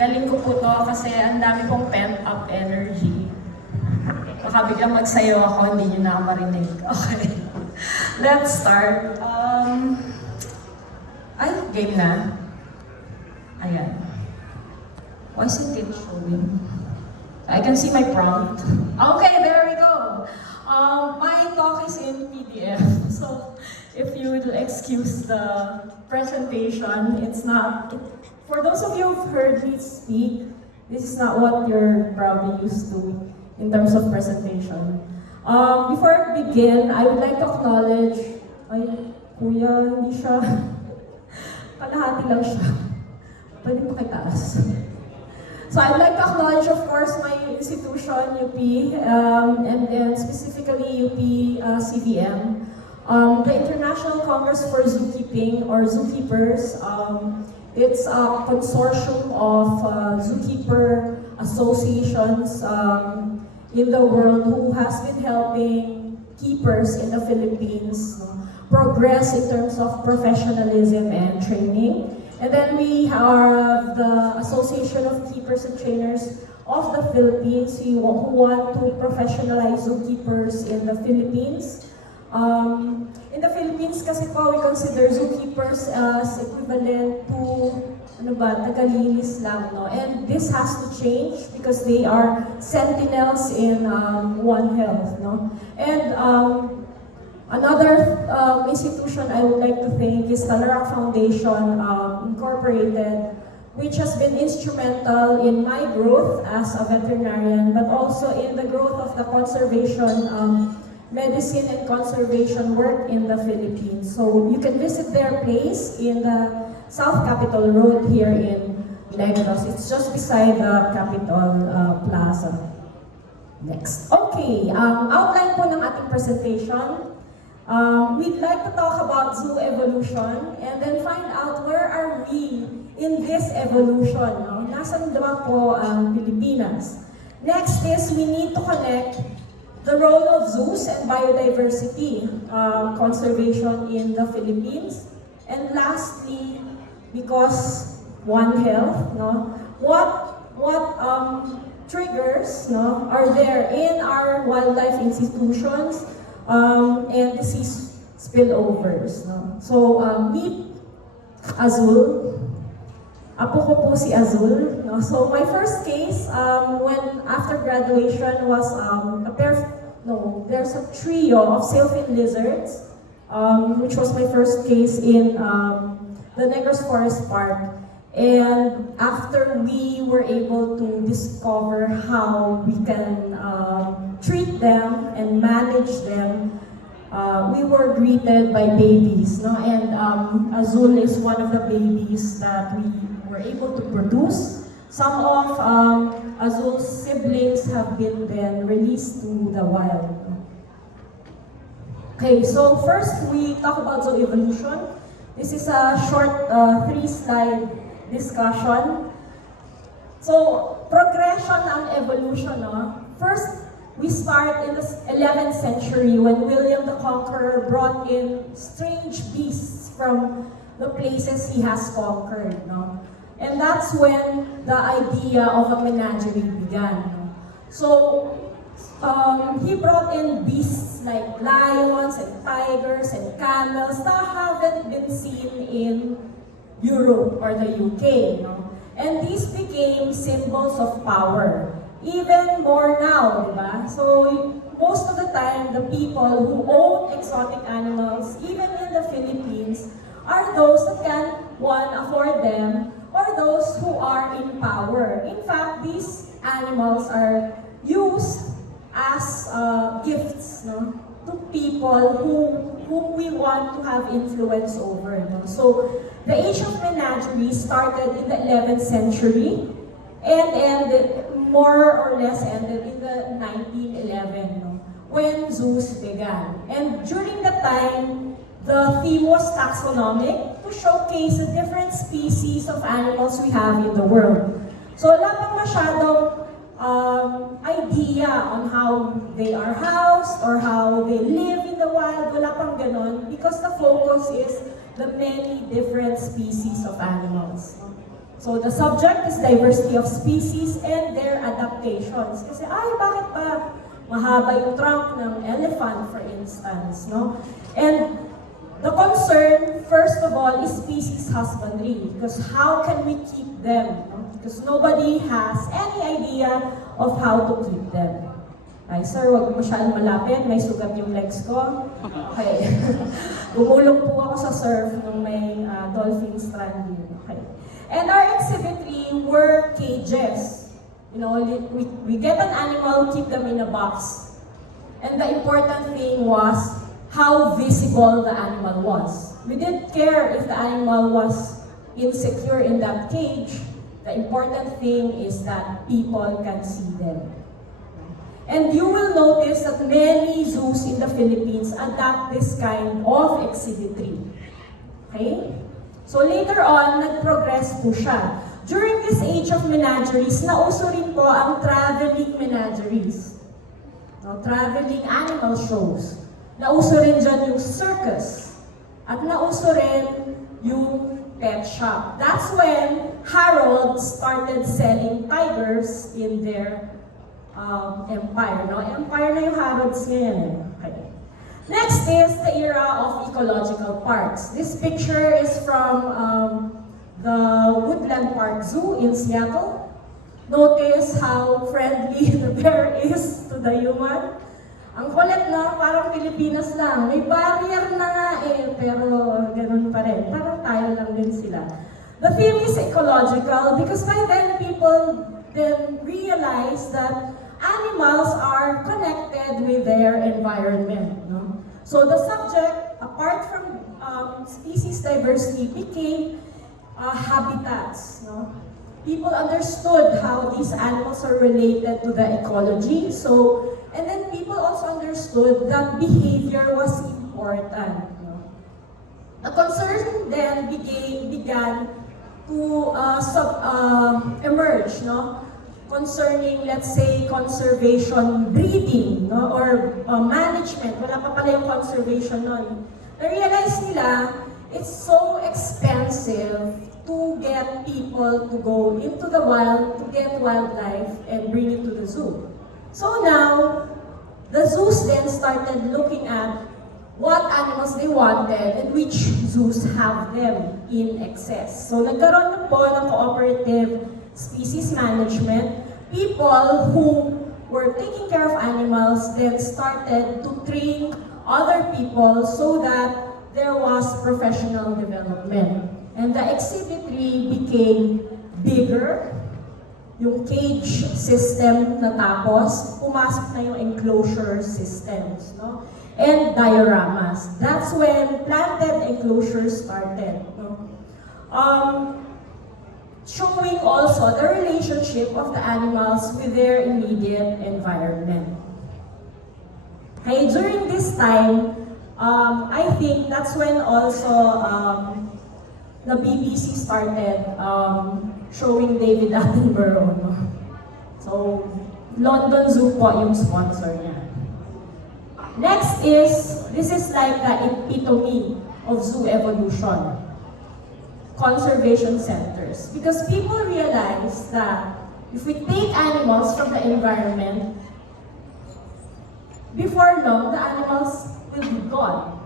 galing ko po to kasi ang dami pong pent-up energy. Baka biglang magsayaw ako, hindi nyo na ako marinig. Okay. Let's start. Game na. Ayan. Why isn't it showing? I can see my prompt. Okay, there we go. My talk is in PDF. So, if you will excuse the presentation, it's not... For those of you who've heard me speak, this is not what you're probably used to in terms of presentation. Before I begin, I would like to acknowledge... Ay, kuya, hindi siya... Kalahati lang siya. Pwede mo kitaas. So I'd like to acknowledge, of course, my institution, UP, and then specifically UP CVM. The International Congress for Zookeeping, or Zookeepers, it's a consortium of zookeeper associations in the world who has been helping keepers in the Philippines progress in terms of professionalism and training. And then we have the Association of Keepers and Trainers of the Philippines who want to professionalize zookeepers in the Philippines. In the Philippines kasi po, we consider zookeepers as equivalent to tagalinis lang, no? And this has to change because they are sentinels in OneHealth, no? And another institution I would like to thank is Lastica Foundation Incorporated, which has been instrumental in my growth as a veterinarian, but also in the growth of the conservation, medicine and conservation work in the Philippines. So you can visit their place in the South Capitol Road here in Negros. It's just beside the Capitol Plaza. Next. Okay, outline po ng ating presentation. We'd like to talk about zoo evolution and then find out where are we in this evolution. No? Nasaan ba po ang Pilipinas? Next is we need to connect the role of zoos and biodiversity conservation in the Philippines. And lastly, because OneHealth, no, what triggers, no, are there in our wildlife institutions and disease spillovers. No? So, meet Azul. Apo ko po si Azul. No? So, my first case, when after graduation was there's a trio of sailfin lizards, which was my first case in the Negros Forest Park. And after we were able to discover how we can treat them and manage them, we were greeted by babies. No? And Azul is one of the babies that we were able to produce. Some of Azul's siblings have been then released to the wild. Okay, so first we talk about zoo evolution. This is a short 3-slide discussion. So, progression and evolution. No? First, we start in the 11th century when William the Conqueror brought in strange beasts from the places he has conquered. No? And that's when the idea of a menagerie began. No? So, he brought in beasts like lions and tigers and camels that haven't been seen in Europe or the UK, no? And these became symbols of power. Even more now, diba? So, most of the time, the people who own exotic animals, even in the Philippines, are those that can, one, afford them, or those who are in power. In fact, these animals are used as gifts, no? To people whom we want to have influence over. No? So, the age of menagerie started in the 11th century and more or less ended in the 1911, no? When zoos began. And during that time, the theme was taxonomic to showcase the different species of animals we have in the world. So, wala pang masyadong idea on how they are housed or how they live in the wild. Wala pang ganon because the focus is the many different species of animals. So the subject is diversity of species and their adaptations. Kasi, bakit ba mahaba yung trunk ng elephant, for instance, no? And the concern, first of all, is species husbandry. Because how can we keep them? No? Because nobody has any idea of how to keep them. Ay, sir, wag masyadong malapit. May sugat yung legs ko. Okay. Gumulong po ako sa surf nung may dolphin stranding. Okay. And our exhibit 3 were cages. You know, we get an animal, keep them in a box. And the important thing was how visible the animal was. We didn't care if the animal was insecure in that cage. The important thing is that people can see them. And you will notice that many zoos in the Philippines adapt this kind of exhibit 3. Okay? So later on, nag-progress po siya. During this age of menageries, nauso rin po ang traveling menageries. No, traveling animal shows. Nauso rin dyan yung circus. At nauso rin yung pet shop. That's when Harold started selling tigers in their empire. No? Empire na yung Harrods ngayon. Okay. Next is the era of ecological parks. This picture is from the Woodland Park Zoo in Seattle. Notice how friendly the bear is to the human. Ang kulit na, parang Pilipinas lang. May barrier na nga pero ganun pa rin. Parang tayo lang din sila. The theme is ecological because by then people then realize that animals are connected with their environment. No? So the subject, apart from species diversity, became habitats. No? People understood how these animals are related to the ecology. So, and then people also understood that behavior was important. No? The concern then began to emerge, no? Concerning, let's say, conservation breeding, no? Or management. Wala pa pala yung conservation nun. Na-realize nila, it's so expensive to get people to go into the wild, to get wildlife, and bring it to the zoo. So now, the zoos then started looking at what animals they wanted and which zoos have them in excess. So nagkaroon na po ng cooperative species management. People who were taking care of animals then started to train other people so that there was professional development. And the exhibit 3 became bigger. Yung cage system natapos, pumasok na yung enclosure systems, no? And dioramas. That's when planted enclosures started. No? Showing also the relationship of the animals with their immediate environment. Okay, during this time, I think that's when also the BBC started showing David Attenborough. No? So, London Zoo po yung sponsor niya. Next is, this is like the epitome of zoo evolution. Conservation centers. Because people realize that if we take animals from the environment, before long, the animals will be gone.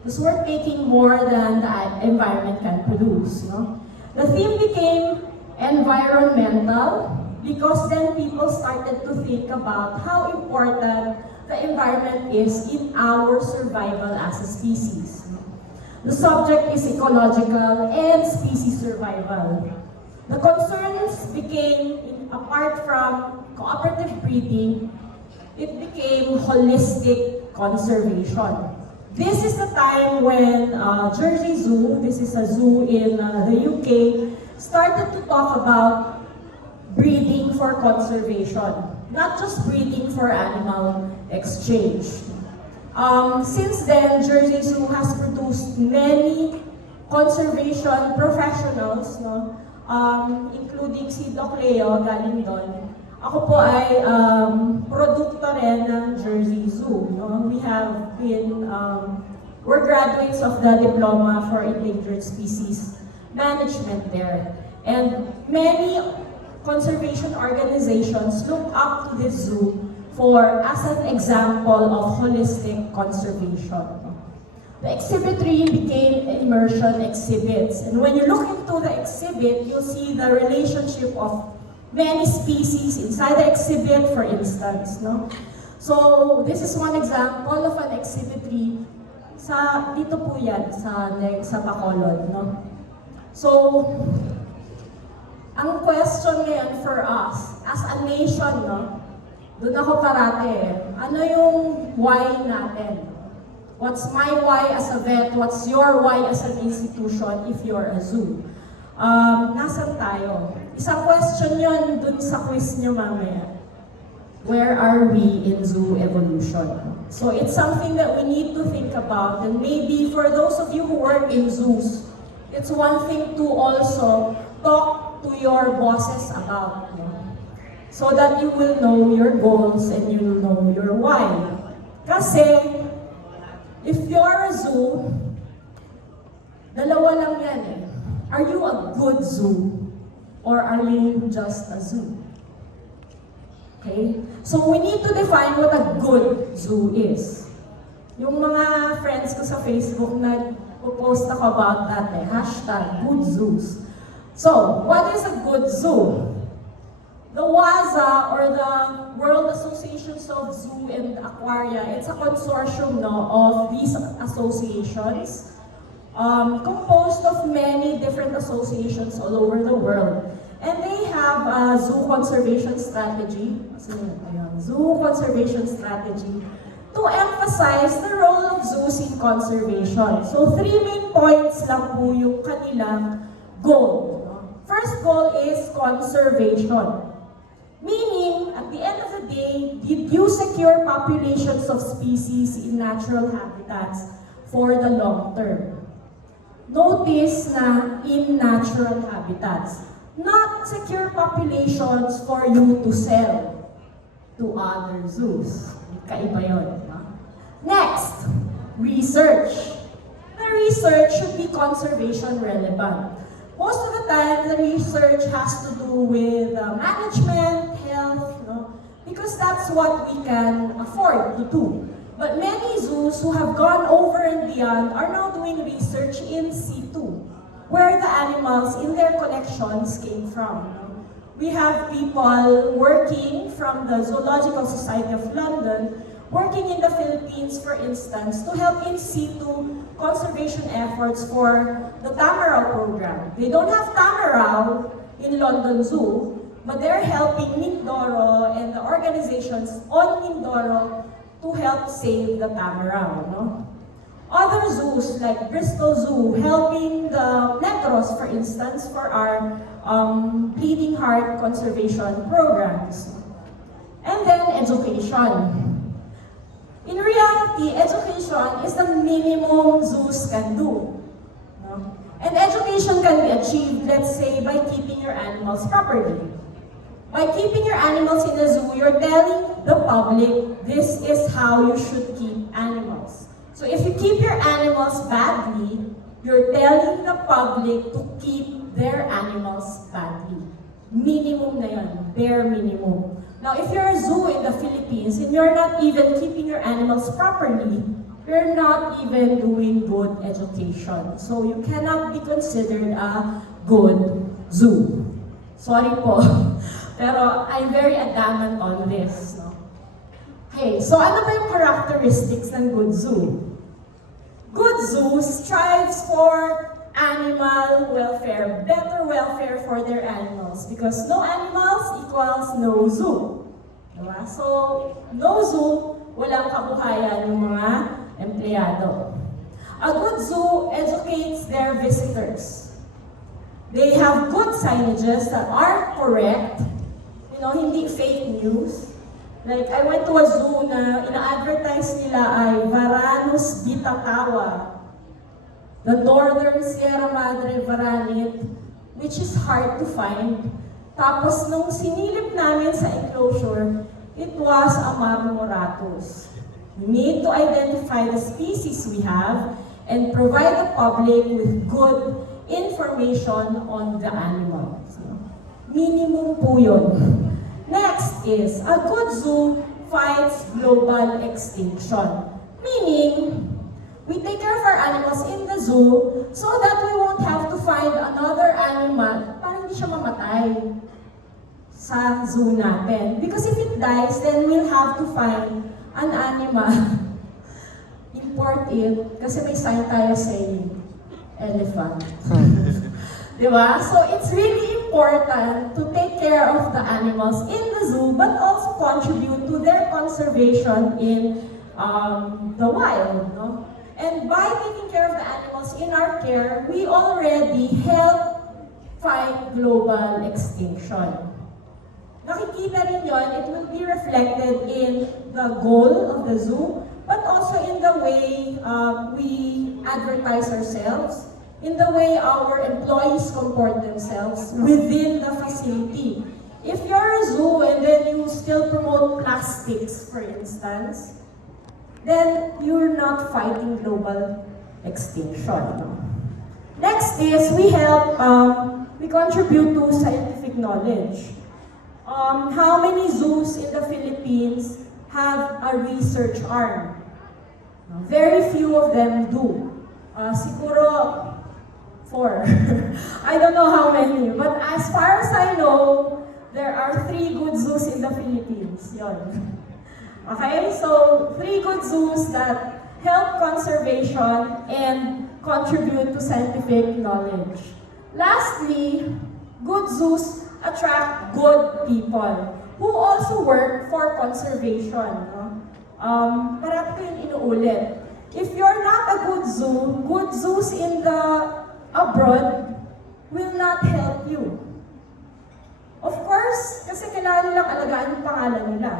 Because we're taking more than the environment can produce. No? The theme became environmental because then people started to think about how important the environment is in our survival as a species. The subject is ecological and species survival. The concerns became, apart from cooperative breeding, it became holistic conservation. This is the time when Jersey Zoo, this is a zoo in the UK, started to talk about breeding for conservation, not just breeding for animal exchange. Since then, Jersey Zoo has produced many conservation professionals, no? Including si Doc Leo, galing doon. Ako po ay produkto rin ng Jersey Zoo. No? We have been, we're graduates of the Diploma for Endangered Species Management there. And many conservation organizations look up to this zoo as an example of holistic conservation. The exhibit 3 became immersion exhibits. And when you look into the exhibit, you'll see the relationship of many species inside the exhibit, for instance. No? So, this is one example of an exhibit 3. Dito po yan, sa Bacolod. No? So, ang question ngayon for us, as a nation, no? Doon ako parate ano yung why natin? What's my why as a vet? What's your why as an institution if you're a zoo? Nasaan tayo? Isang question yun dun sa quiz nyo mamaya. Where are we in zoo evolution? So it's something that we need to think about, and maybe for those of you who work in zoos, it's one thing to also talk to your bosses about. So that you will know your goals and you will know your why. Kasi, if you're a zoo, dalawa lang yan eh. Are you a good zoo? Or are you just a zoo? Okay? So we need to define what a good zoo is. Yung mga friends ko sa Facebook nag-post ako about that eh. Hashtag good zoos. So, what is a good zoo? The WAZA, or the World Associations of Zoo and Aquaria, it's a consortium of these associations, composed of many different associations all over the world. And they have a zoo conservation strategy, to emphasize the role of zoos in conservation. So 3 main points lang po yung kanilang goal. First goal is conservation. Meaning, at the end of the day, did you secure populations of species in natural habitats for the long term? Notice na in natural habitats, not secure populations for you to sell to other zoos. Kaiba yun. Next, research. The research should be conservation relevant. Most of the time, the research has to do with management, health, because that's what we can afford to do. But many zoos who have gone over and beyond are now doing research in situ, where the animals in their collections came from. We have people working from the Zoological Society of London, working in the Philippines, for instance, to help in situ conservation efforts for the Tamaraw program. They don't have Tamaraw in London Zoo, but they're helping Mindoro and the organizations on Mindoro to help save the Tamaraw. Other zoos, like Bristol Zoo, helping the Negros, for instance, for our bleeding heart conservation programs. And then education. In reality, education is the minimum zoos can do. And education can be achieved, let's say, by keeping your animals properly. By keeping your animals in the zoo, you're telling the public this is how you should keep animals. So if you keep your animals badly, you're telling the public to keep their animals badly. Minimum na yun, bare minimum. Now, if you're a zoo in the Philippines and you're not even keeping your animals properly, you're not even doing good education. So you cannot be considered a good zoo. Sorry po, pero I'm very adamant on this. Okay, so ano ba yung characteristics ng good zoo? Good zoo strives for animal welfare, better welfare for their animals, because no animals equals no zoo. Diba? So, no zoo, walang kabuhayan ng mga empleyado. A good zoo educates their visitors. They have good signages that are correct, hindi fake news. Like, I went to a zoo na ina-advertise nila ay Varanus bitatawa, the Northern Sierra Madre varanid, which is hard to find. Tapos nung sinilip namin sa enclosure, it was a Marmoratus. We need to identify the species we have and provide the public with good information on the animals. Minimum po yun. Next is, a good zoo fights global extinction. Meaning, we take care of our animals in the zoo so that we won't have to find another animal para hindi siya mamatay sa zoo natin. Because if it dies, then we'll have to find an animal, import it, kasi may sign tayo saying, elephant. Diba? So it's really important to take care of the animals in the zoo, but also contribute to their conservation in the wild. No? And by taking care of the animals in our care, we already help fight global extinction. Nakikita rin yun, it will be reflected in the goal of the zoo, but also in the way we advertise ourselves, in the way our employees comport themselves within the facility. If you're a zoo and then you still promote plastics, for instance, then you're not fighting global extinction. Next is we help, we contribute to scientific knowledge. How many zoos in the Philippines have a research arm? Very few of them do. Siguro 4. I don't know how many, but as far as I know, there are 3 good zoos in the Philippines. Yon. Okay, so 3 good zoos that help conservation and contribute to scientific knowledge. Lastly, good zoos attract good people who also work for conservation. No? Parati ko yung inuulit. If you're not a good zoos in the abroad will not help you. Of course, kasi kailangan nilang alagaan yung pangalan nila.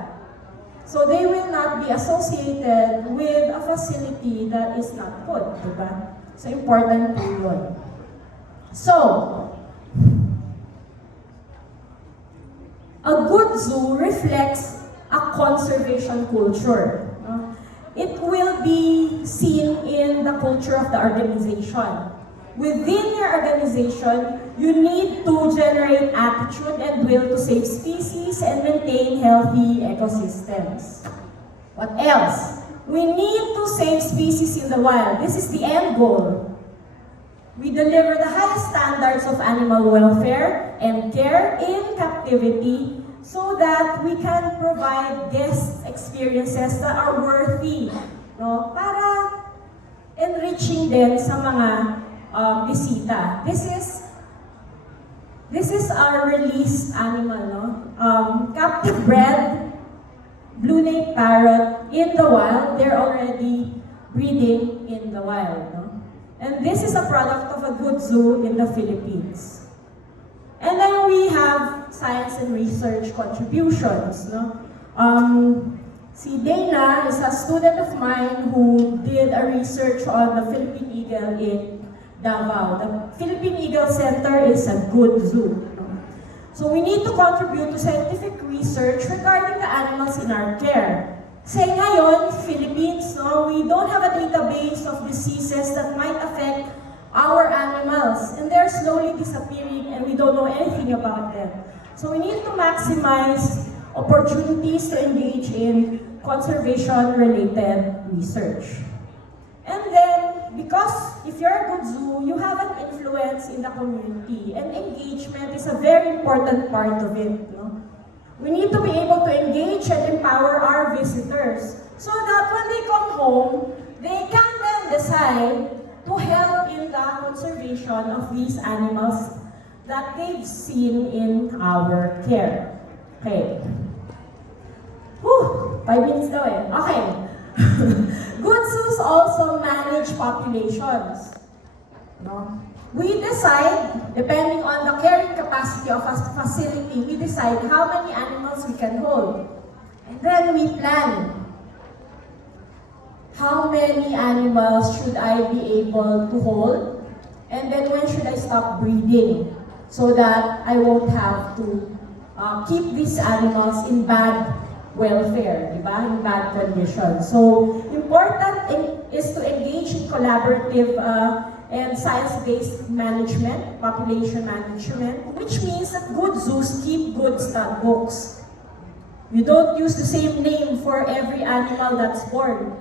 So they will not be associated with a facility that is not good, diba? So important po yun. So, a good zoo reflects a conservation culture. It will be seen in the culture of the organization. Within your organization, you need to generate attitude and will to save species and maintain healthy ecosystems. What else? We need to save species in the wild. This is the end goal. We deliver the highest standards of animal welfare and care in captivity so that we can provide guest experiences that are worthy, no? Para enriching din sa mga bisita. This is our released animal, no? Captive bred blue-naped parrot in the wild. They're already breeding in the wild, no? And this is a product of a good zoo in the Philippines. And then we have science and research contributions, no? Si Dana is a student of mine who did a research on the Philippine eagle in Davao. The Philippine Eagle Center is a good zoo. So we need to contribute to scientific research regarding the animals in our care. Kasi ngayon, Philippines, no, we don't have a database of diseases that might affect our animals. And they're slowly disappearing and we don't know anything about them. So we need to maximize opportunities to engage in conservation-related research. And then, because if you're a good zoo, you have an influence in the community. And engagement is a very important part of it. No? We need to be able to engage and empower our visitors so that when they come home, they can then decide to help in the conservation of these animals that they've seen in our care. Okay. Whew, 5 minutes daw eh. Okay. Good zoos also manage populations. No? We decide, depending on the carrying capacity of a facility, we decide how many animals we can hold. And then we plan. How many animals should I be able to hold? And then when should I stop breeding? So that I won't have to keep these animals in bad welfare, diba? In bad conditions. So, important is to engage in collaborative and science-based management, population management, which means that good zoos keep good stud books. You don't use the same name for every animal that's born.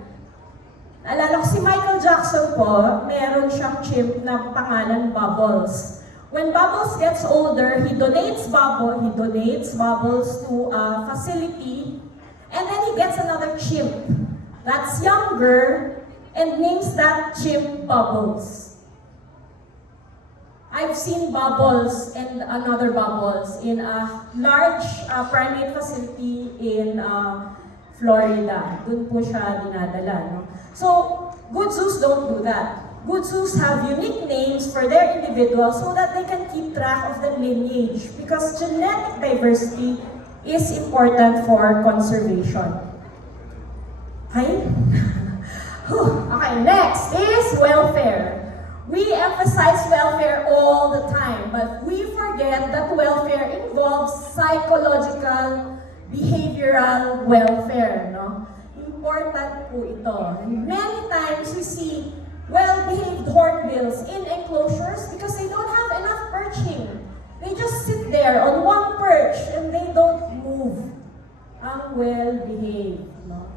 Naalala ko si Michael Jackson po, meron siyang chimp na pangalan Bubbles. When Bubbles gets older, he donates Bubbles to a facility, and then he gets another chimp that's younger and names that chimp Bubbles. I've seen Bubbles and another Bubbles in a large primate facility in Florida. Doon po siya dinadala. No? So, good zoos don't do that. Good zoos have unique names for their individuals so that they can keep track of the lineage, because genetic diversity is important for conservation. Okay? Okay, next is welfare. We emphasize welfare all the time, but we forget that welfare involves psychological, behavioral welfare. No? Important po ito. And many times we see well-behaved hornbills in enclosures because they don't have enough perching. They just sit there on one perch and they don't move. Ang well-behaved. No?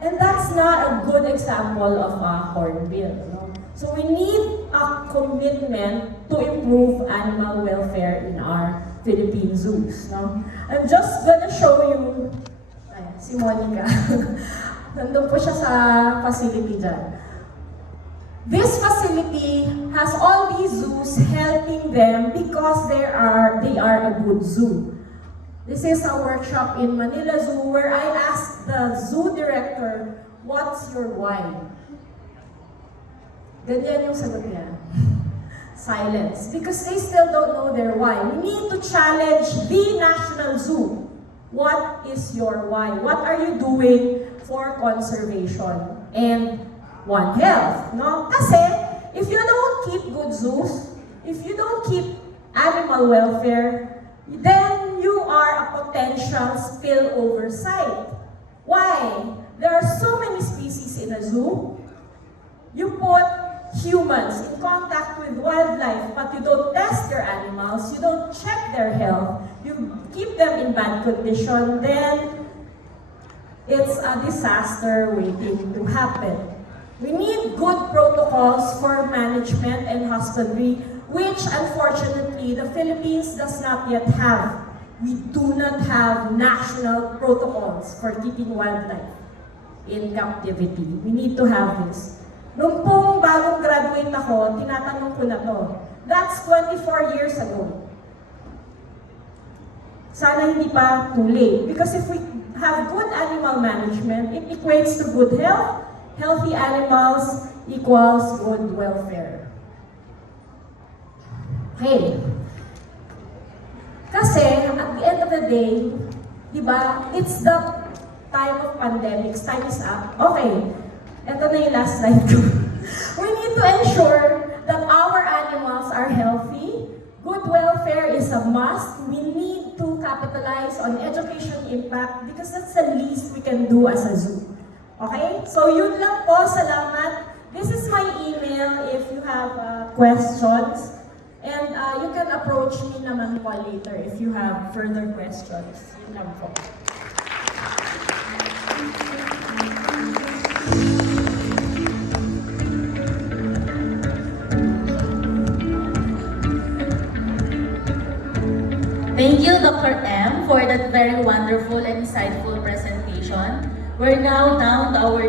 And that's not a good example of a hornbill. No? So we need a commitment to improve animal welfare in our Philippine zoos. No? I'm just gonna show you, si Monica. Nandun po siya sa facility dyan. This facility has all these zoos helping them because they are a good zoo. This is a workshop in Manila Zoo where I asked the zoo director, what's your why? Ganyan yung sagot niya. Silence. Because they still don't know their why. We need to challenge the National Zoo. What is your why? What are you doing for conservation and OneHealth? No? Kasi, if you don't keep good zoos, if you don't keep animal welfare, then you are a potential spillover site. Why? There are so many species in a zoo. You put humans in contact with wildlife, but you don't test your animals, you don't check their health, you keep them in bad condition, then it's a disaster waiting to happen. We need good protocols for management and husbandry, which unfortunately the Philippines does not yet have. We do not have national protocols for keeping wildlife in captivity. We need to have this. Nung pong bagong graduate ako, tinatanong ko na to. That's 24 years ago. Sana hindi pa too late. Because if we have good animal management, it equates to good health. Healthy animals equals good welfare. Okay. Kasi, at the end of the day, di ba, it's the time of pandemics. Time is up. Okay. Ito na yung last slide ko. We need to ensure that our animals are healthy. Good welfare is a must. We need to capitalize on education impact because that's the least we can do as a zoo. Okay? So yun lang po. Salamat. This is my email if you have questions. And you can approach me naman po later if you have further questions. Yun lang po. Thank you, Dr. M, for that very wonderful and insightful presentation. We're now down to our